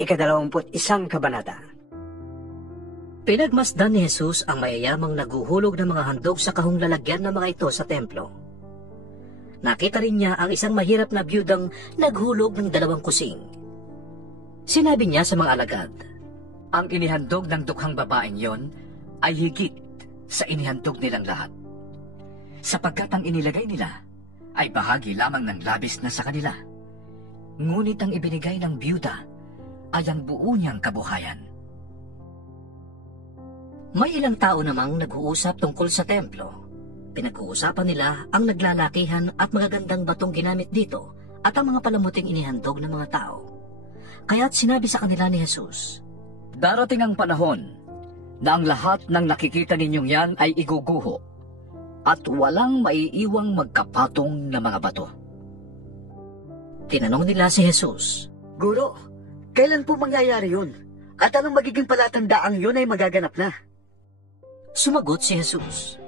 21 kabanata. Pinagmasdan ni Jesus ang mayayamang naguhulog ng mga handog sa kahong lalagyan ng mga ito sa templo. Nakita rin niya ang isang mahirap na biyudang naghulog ng 2 kusing. Sinabi niya sa mga alagad, "Ang inihandog ng dukhang babaeng yon ay higit sa inihandog nilang lahat, sapagkat ang inilagay nila ay bahagi lamang ng labis na sa kanila. Ngunit ang ibinigay ng biyuda ay ang buo niyang kabuhayan." May ilang tao namang nag-uusap tungkol sa templo. Pinag-uusapan nila ang naglalakihan at magagandang batong ginamit dito at ang mga palamuting inihandog ng mga tao. Kaya't sinabi sa kanila ni Jesus, "Darating ang panahon na ang lahat ng nakikita ninyong yan ay iguguho at walang maiiwang magkapatong na mga bato." Tinanong nila si Jesus, Guro, kailan po mangyayari yun? At anong magiging palatandaang yun ay magaganap na? Sumagot si Jesus,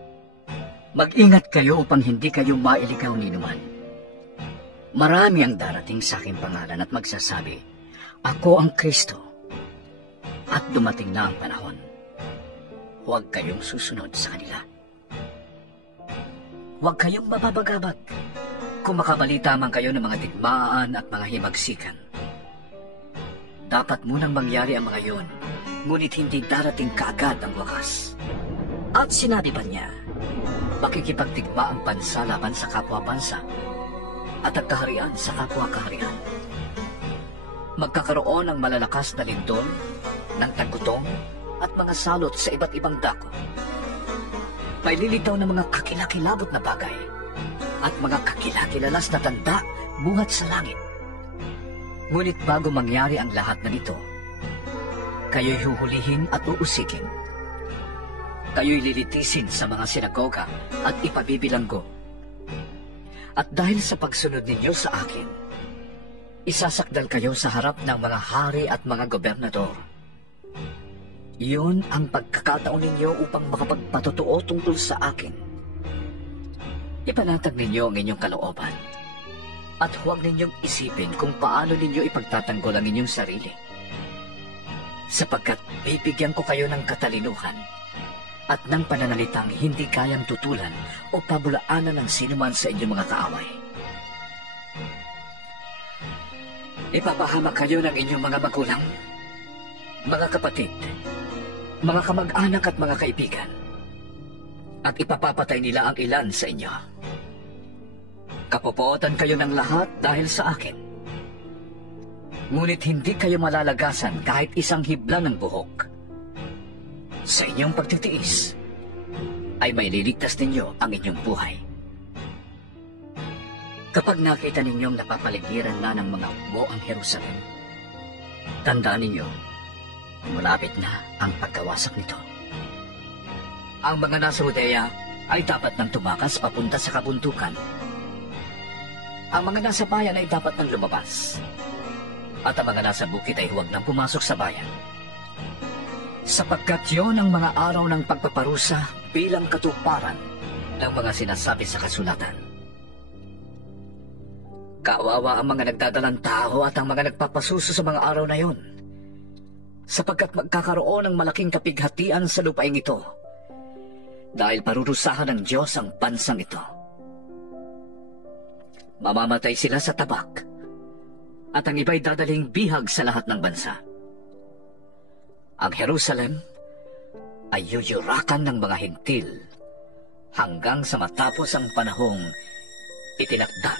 "Mag-ingat kayo upang hindi kayo mailigaw ni numan. Marami ang darating sa aking pangalan at magsasabi, 'Ako ang Kristo,' at dumating na ang panahon. Huwag kayong susunod sa kanila. Huwag kayong mababagabag kung makabalita man kayo ng mga digmaan at mga himagsikan. Dapat munang mangyari ang mga yon, ngunit hindi darating kaagad ang wakas." at sinabi pa niya, Makikipagtigma ang bansa laban sa kapwa-bansa at ang kaharian sa kapwa-kaharian. Magkakaroon ng malalakas na lindol, ng tagutong at mga salot sa iba't ibang dako. May lilitaw na mga kakilakilabot na bagay at mga kakilakilalas na tanda buhat sa langit. Ngunit bago mangyari ang lahat na ito, kayo'y huhulihin at uusikin. Kayo'y lilitisin sa mga sinagoga at ipabibilanggo. At dahil sa pagsunod ninyo sa akin, isasakdal kayo sa harap ng mga hari at mga gobernador. Iyon ang pagkakataon ninyo upang makapagpatotoo tungkol sa akin. Ipanatag ninyo ang inyong kalooban at huwag ninyong isipin kung paano ninyo ipagtatanggol ang inyong sarili. Sapagkat bibigyan ko kayo ng katalinuhan at ng pananalitang hindi kayang tutulan o pabulaanan ng sinuman sa inyong mga kaaway. Ipapahamak kayo ng inyong mga magulang, mga kapatid, mga kamag-anak at mga kaibigan, at ipapapatay nila ang ilan sa inyo. Kapopotan kayo ng lahat dahil sa akin. Ngunit hindi kayo malalagasan kahit isang hibla ng buhok. Sa inyong pagtitiis, ay may liligtas ninyo ang inyong buhay. Kapag nakita ninyong napapaligiran na ng mga hukbo ang Jerusalem, tandaan ninyo, malapit na ang pagkawasak nito. Ang mga nasa Judea ay dapat nang tumakas papunta sa kabundukan. Ang mga nasa bayan ay dapat nang lumabas. At ang mga nasa bukid ay huwag nang pumasok sa bayan. Sapagkat yon ang mga araw ng pagpaparusa bilang katuparan ng mga sinasabi sa kasulatan. Kawawa ang mga nagdadalang tao at ang mga nagpapasuso sa mga araw na yon, sapagkat magkakaroon ng malaking kapighatian sa lupaing ito, dahil parurusahan ng Diyos ang bansang ito. Mamamatay sila sa tabak, at ang iba'y dadaling bihag sa lahat ng bansa. Ang Jerusalem ay yuyurakan ng mga hintil hanggang sa matapos ang panahong itinakda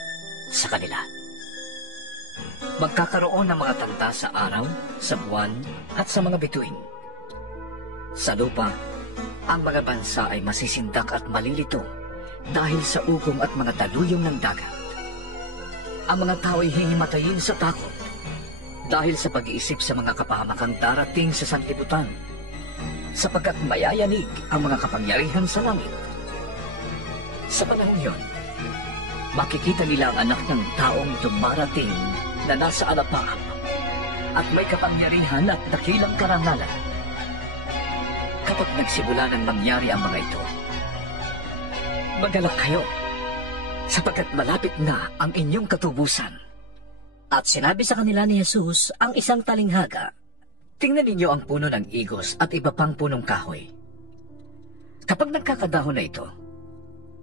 sa kanila. Magkakaroon ng mga tanda sa araw, sa buwan, at sa mga bituin. Sa lupa, ang mga bansa ay masisindak at malilito dahil sa ugong at mga taluyong ng dagat. Ang mga tao ay hihimatayin sa takot dahil sa pag-iisip sa mga kapahamakang darating sa sanlibutan, sapagkat mayayanig ang mga kapangyarihan sa langit. Sa panahon yon, makikita nila ang anak ng taong dumarating na nasa alapaap at may kapangyarihan at dakilang karangalan. Kapag nagsimula ng mangyari ang mga ito, magalak kayo, sapagkat malapit na ang inyong katubusan. At sinabi sa kanila ni Jesus ang isang talinghaga. Tingnan ninyo ang puno ng igos at iba pang punong kahoy. Kapag nagkakadahon na ito,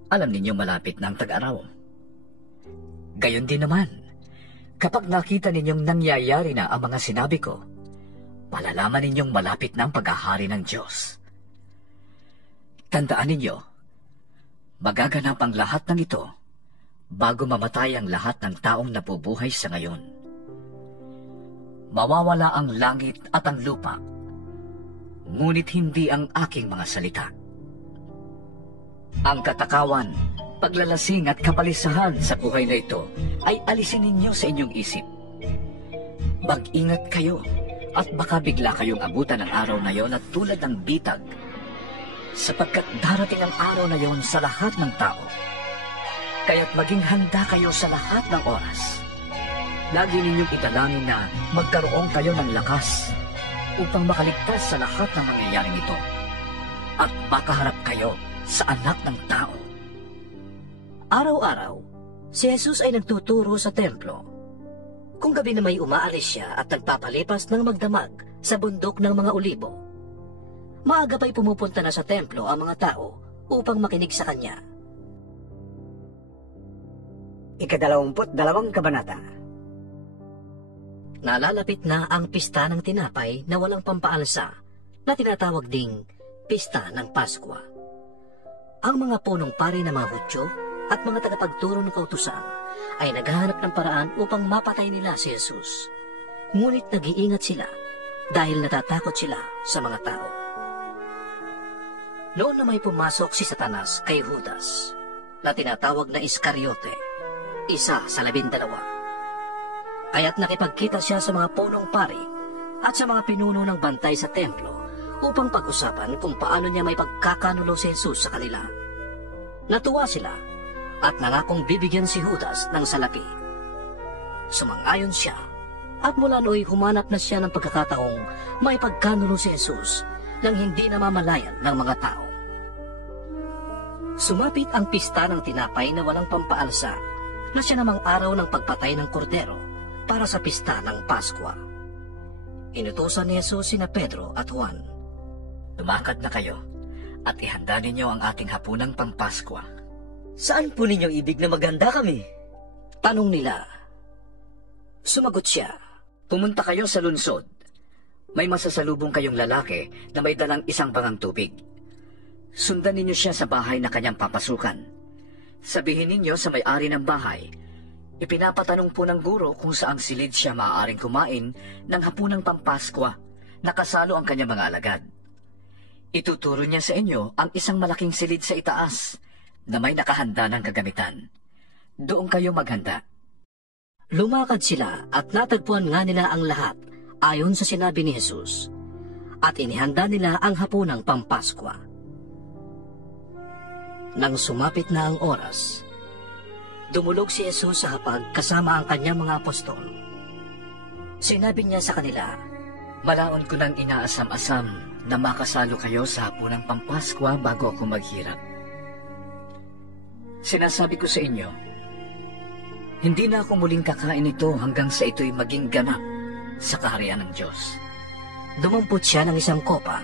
alam ninyo malapit na ang tag-araw. Gayon din naman, kapag nakita ninyong nangyayari na ang mga sinabi ko, malalaman ninyong malapit na ang paghahari ng Diyos. Tandaan ninyo, magaganap ang lahat ng ito bago mamatay ang lahat ng taong nabubuhay sa ngayon. Mawawala ang langit at ang lupa, ngunit hindi ang aking mga salita. Ang katakawan, paglalasing at kapalisahan sa buhay na ito ay alisin ninyo sa inyong isip. Mag-ingat kayo at baka bigla kayong abutan ng araw na yon at tulad ng bitag, sapagkat darating ang araw na yon sa lahat ng tao. Kaya't maging handa kayo sa lahat ng oras. Lagi ninyong italangin na magkaroon kayo ng lakas upang makaligtas sa lahat ng mangyayaring ito at makaharap kayo sa anak ng tao. Araw-araw, si Jesus ay nagtuturo sa templo. Kung gabi na may umaalis siya at nagpapalipas ng magdamag sa bundok ng mga olibo, maaga pa'y pumupunta na sa templo ang mga tao upang makinig sa kanya. 22 kabanata. Nalalapit na ang pista ng tinapay na walang pampaalsa na tinatawag ding pista ng Paskwa. Ang mga punong pari ng mga Hudyo at mga tagapagturo ng kautusan ay naghahanap ng paraan upang mapatay nila si Jesus. Ngunit nag-iingat sila dahil natatakot sila sa mga tao. Noon na may pumasok si Satanas kay Judas na tinatawag na Iscariote, isa sa 12. Kaya't nakipagkita siya sa mga punong pari at sa mga pinuno ng bantay sa templo upang pag-usapan kung paano niya may pagkakanulo si Jesus sa kanila. Natuwa sila at nangakong bibigyan si Judas ng salapi. Sumang-ayon siya at mula nooy humanap na siya ng pagkakataong may pagkanulo si Jesus nang hindi namamalayan ng mga tao. Sumapit ang pista ng tinapay na walang pampaalsa na siya namang araw ng pagpatay ng kordero para sa pista ng Paskwa. Inutusan ni Jesus sina Pedro at Juan. Lumakad na kayo at ihanda ninyo ang ating hapunang Pampaskwa. Saan po ninyo ibig na maganda kami? Tanong nila. Sumagot siya. Pumunta kayo sa lunsod. May masasalubong kayong lalaki na may dalang isang bangang tubig. Sundan ninyo siya sa bahay na kanyang papasukan. Sabihin ninyo sa may-ari ng bahay, ipinapatanong po ng guro kung saang silid siya maaaring kumain ng hapunang Pampaskwa na kasalo ang kanyang mga alagad. Ituturo niya sa inyo ang isang malaking silid sa itaas na may nakahanda ng kagamitan. Doon kayo maghanda. Lumakad sila at natagpuan nga nila ang lahat ayon sa sinabi ni Jesus. At inihanda nila ang hapunang Pampaskwa. Nang sumapit na ang oras, dumulog si Jesus sa hapag kasama ang kanyang mga apostol. Sinabi niya sa kanila, Malaon ko nang inaasam-asam na makasalo kayo sa hapunang Pampaskwa bago ako maghirap. Sinasabi ko sa inyo, hindi na ako muling kakain ito hanggang sa ito'y maging ganap sa kaharian ng Diyos. Dumampot siya ng isang kopa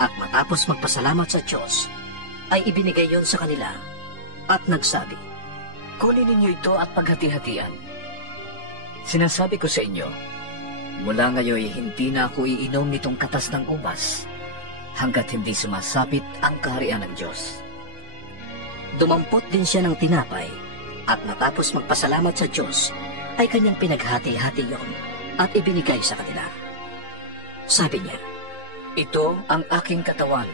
at matapos magpasalamat sa Diyos, ay ibinigay yon sa kanila at nagsabi, Kunin ninyo ito at paghati-hatian. Sinasabi ko sa inyo, mula ngayon hindi na ako iinom nitong katas ng ubas hanggat hindi sumasapit ang kaharian ng Diyos. Dumampot din siya ng tinapay at matapos magpasalamat sa Diyos ay kanyang pinaghati-hati yon at ibinigay sa kanila. Sabi niya, Ito ang aking katawan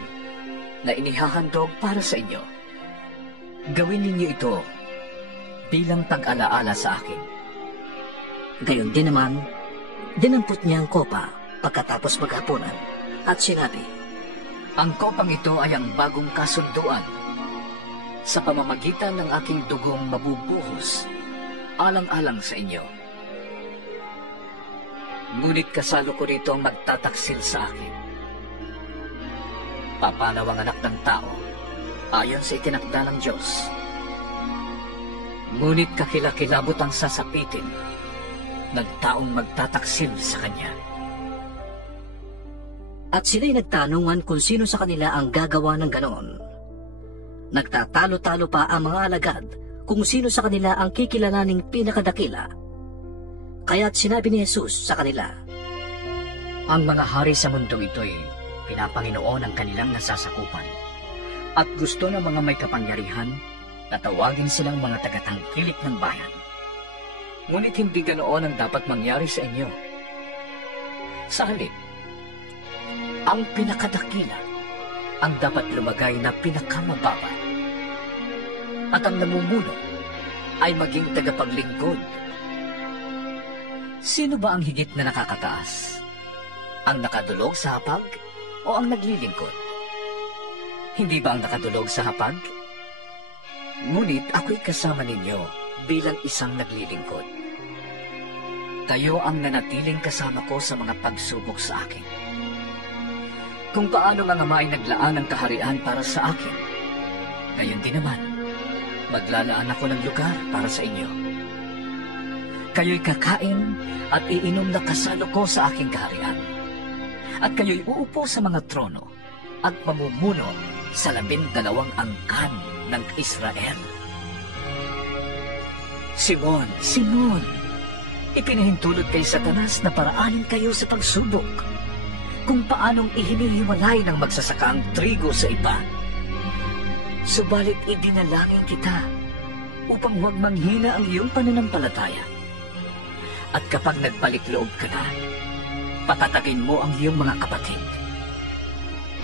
na inihahandog para sa inyo. Gawin ninyo ito bilang pag-alaala sa akin. Gayon din naman, dinampot niya ang kopa pagkatapos maghapunan at sinabi, Ang kopang ito ay ang bagong kasunduan sa pamamagitan ng aking dugong mabubuhos alang-alang sa inyo. Ngunit kasalo ko rito ang magtataksil sa akin. Papanaw ang anak ng tao ayon sa itinakda ng Diyos. Ngunit kakilakilabot ang sasapitin ng taong magtataksil sa kanya. At sila'y nagtanungan kung sino sa kanila ang gagawa ng ganon. Nagtatalo-talo pa ang mga alagad kung sino sa kanila ang kikilalaning pinakadakila. Kaya't sinabi ni Jesus sa kanila, Ang mga hari sa mundong ito'y pinapanginoon ang kanilang nasasakupan, at gusto ng mga may kapangyarihan na tawagin silang mga tagatangkilik ng bayan. Ngunit hindi ganoon ang dapat mangyari sa inyo. Sa halip, ang pinakadakila ang dapat lumagay na pinakamababa, at ang namumuno ay maging tagapaglingkod. Sino ba ang higit na nakakataas? Ang nakadulog sa hapag o ang naglilingkod? Hindi ba ang nakadulog sa hapag? Ngunit ako'y kasama ninyo bilang isang naglilingkod. Kayo ang nanatiling kasama ko sa mga pagsubok sa akin. Kung paano ang Ama ay naglaan ng kaharian para sa akin, gayon din naman, maglalaan ako ng lugar para sa inyo. Kayo'y kakain at iinom na kasalo ko sa aking kaharian, at kayo'y uupo sa mga trono at mamumuno sa 12 angkan ng Israel. Simon, Simon, ipinahintulot kay Satanas na paraanin kayo sa pagsubok, kung paanong ihinihiwalay ng magsasaka ang trigo sa iba. Subalit idinalangin kita upang huwag manghina ang iyong pananampalataya. At kapag nagbalik loob ka na, patatagin mo ang iyong mga kapatid.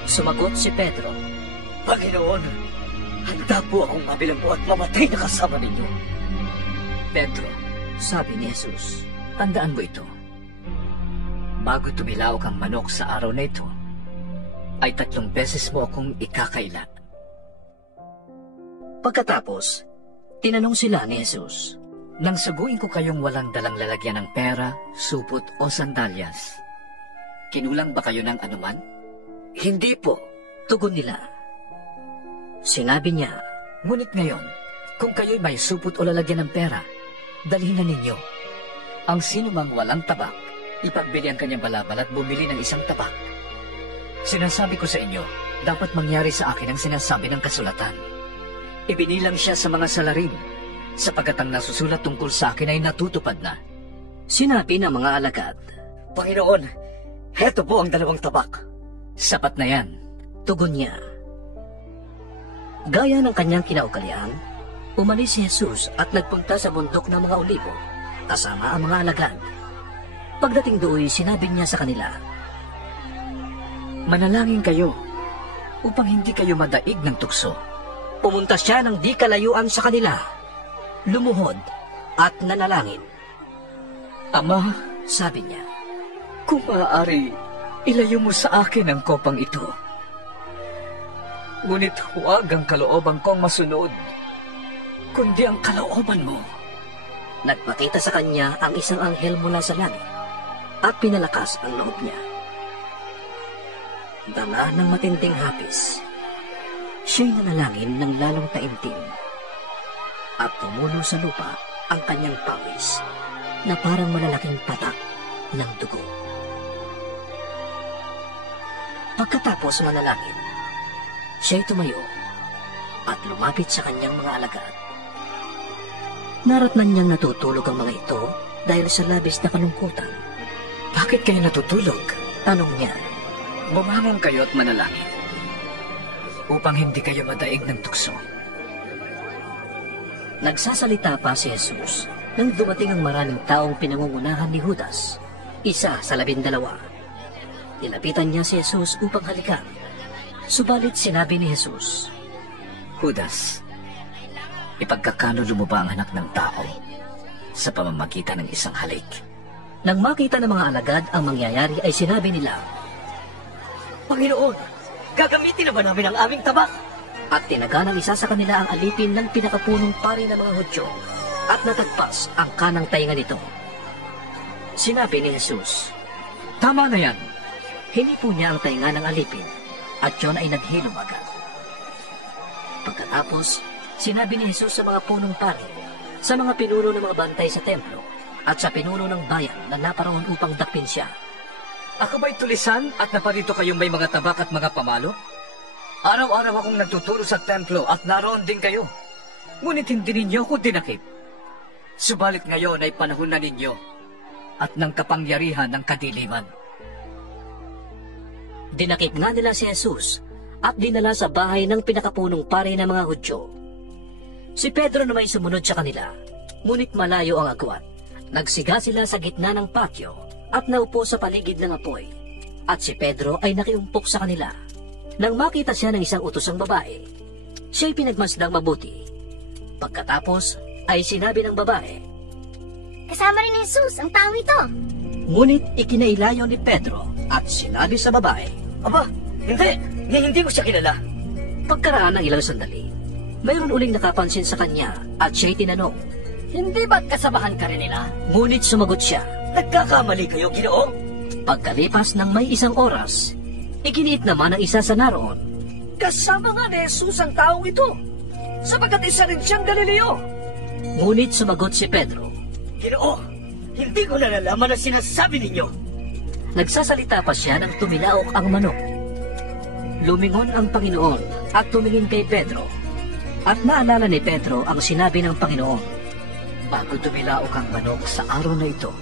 Sumagot si Pedro, Panginoon, handa po akong mabilanggo at mamatay na kasama ninyo. Pedro, sabi ni Jesus, tandaan mo ito. Bago tumilaok ang manok sa araw na ito, ay 3 beses mo akong ikakaila. Pagkatapos, tinanong sila ni Jesus, Nang saguin ko kayong walang dalang lalagyan ng pera, supot o sandalyas, kinulang ba kayo ng anuman? Hindi po. tugon nila. Sinabi niya, Ngunit ngayon, kung kayo'y may supot o lalagyan ng pera, dalhin na ninyo. Ang sinumang walang tabak, ipagbili ang kanyang balabal at bumili ng isang tabak. Sinasabi ko sa inyo, dapat mangyari sa akin ang sinasabi ng kasulatan. Ibinilang siya sa mga salarin, sapagkat ang nasusulat tungkol sa akin ay natutupad na. Sinabi ng mga alagad, Panginoon, heto po ang 2 tabak. Sapat na yan. tugon niya. Gaya ng kanyang kinaugalian, umalis si Jesus at nagpunta sa bundok ng mga Olibo, kasama ang mga alagad. Pagdating doon, sinabi niya sa kanila, Manalangin kayo, upang hindi kayo madaig ng tukso. Pumunta siya ng di kalayuan sa kanila, lumuhod at nanalangin. Ama, Sabi niya, kung maaari, ilayo mo sa akin ang kopang ito. Ngunit huwag ang kalooban kong masunod, kundi ang kalooban mo. Nagpakita sa kanya ang isang anghel mula sa langit at pinalakas ang loob niya. Dala ng matinding hapis, siya'y nanalangin ng lalong taimtim at tumulo sa lupa ang kanyang pawis na parang malalaking patak ng dugo. Pagkatapos manalangin, siya'y tumayo at lumapit sa kanyang mga alagad. Naratnan niyang natutulog ang mga ito dahil sa labis na kalungkutan. Bakit kayo natutulog? Tanong niya. Bumangon kayo at manalangin, upang hindi kayo madaig ng tukso. Nagsasalita pa si Jesus nang dumating ang maraming taong pinangungunahan ni Judas, isa sa 12. Nilapitan niya si Jesus upang halikan. Subalit sinabi ni Jesus, Judas, ipagkakanulo mo ba ang anak ng tao sa pamamagitan ng isang halik? Nang makita ng mga alagad ang mangyayari ay sinabi nila, Panginoon, gagamitin na ba namin ang aming tabak? at tinaga ng isa sa kanila ang alipin ng pinakapunong pari ng mga Hudyo at natagpas ang kanang tainga nito. Sinabi ni Jesus, Tama na yan. hinipo niya ang tainga ng alipin at yun ay naghilom agad. Pagkatapos, sinabi ni Jesus sa mga punong pari, sa mga pinuno ng mga bantay sa templo, at sa pinuno ng bayan na naparoon upang dakpin siya. Ako ba'y tulisan at naparito kayong may mga tabak at mga pamalo? Araw-araw akong nagtuturo sa templo at naroon din kayo. Ngunit hindi ninyo ako dinakip. Subalit ngayon ay panahon na ninyo at ng kapangyarihan ng kadiliman. Dinakip nga nila si Jesus at dinala sa bahay ng pinakapunong pari ng mga Hudyo. Si Pedro na may sumunod sa kanila, ngunit malayo ang agwat. Nagsiga sila sa gitna ng patio at naupo sa paligid ng apoy. At si Pedro ay nakiumpok sa kanila. Nang makita siya ng isang utosang babae, siya'y pinagmasdang mabuti. Pagkatapos ay sinabi ng babae, Kasama rin ni Jesus ang tao ito. ngunit ikinailayo ni Pedro at sinabi sa babae. Aba, hindi ko siya kilala. Pagkaraan ng ilang sandali, mayroon uling nakapansin sa kanya at siya'y tinanong. Hindi ba't kasamahan ka rin nila? Ngunit sumagot siya. Nagkakamali kayo, Ginoo? Pagkalipas ng may isang oras, iginiit naman ang isa sa naroon. Kasama nga ni Jesus ang taong ito, sapagkat isa rin siyang Galileo. Ngunit sumagot si Pedro. Ginoo, hindi ko nalalaman ang sinasabi ninyo. Nagsasalita pa siya nang tumilaok ang manok. Lumingon ang Panginoon at tumingin kay Pedro. At naalala ni Pedro ang sinabi ng Panginoon. Bago tumilaok ang manok sa araw na ito,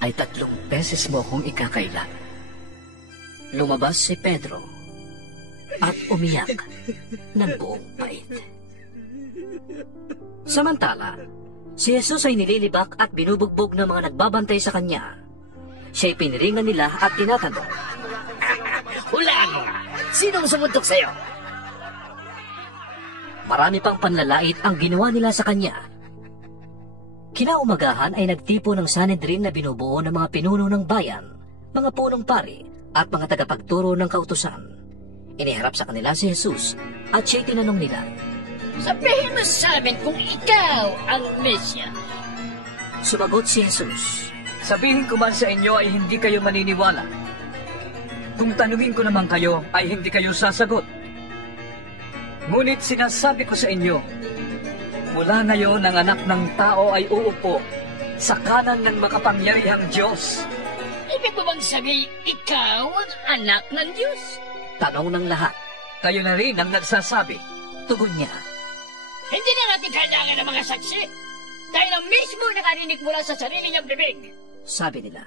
ay 3 beses mo akong ikakailan. Lumabas si Pedro at umiyak ng buong pait. Samantala, si Jesus ay nililibak at binubugbog ng mga nagbabantay sa kanya. Siya'y piniringan nila at tinatanong. Hulaan mo nga! Sinong sumuntok sa'yo? Marami pang panlalait ang ginawa nila sa kanya. Kinaumagahan ay nagtipo ng Sanhedrin na binubuo ng mga pinuno ng bayan, mga punong pari at mga tagapagturo ng kautusan. Iniharap sa kanila si Jesus at siya'y tinanong nila. Sabihin mo sa amin kung ikaw ang Mesya. Sumagot si Jesus. Sabihin ko man sa inyo ay hindi kayo maniniwala. Kung tanungin ko naman kayo ay hindi kayo sasagot. Ngunit sinasabi ko sa inyo, mula ngayon ang anak ng tao ay uupo sa kanan ng makapangyarihang Diyos. Ibig mo bang sabihin, ikaw ang anak ng Diyos? Tanong ng lahat. Kayo na rin ang nagsasabi. Tugon niya. Hindi na natin kailangan ng mga saksi. Dahil ang mismo nakarinig mula sa sarili niyang bibig. Sabi nila.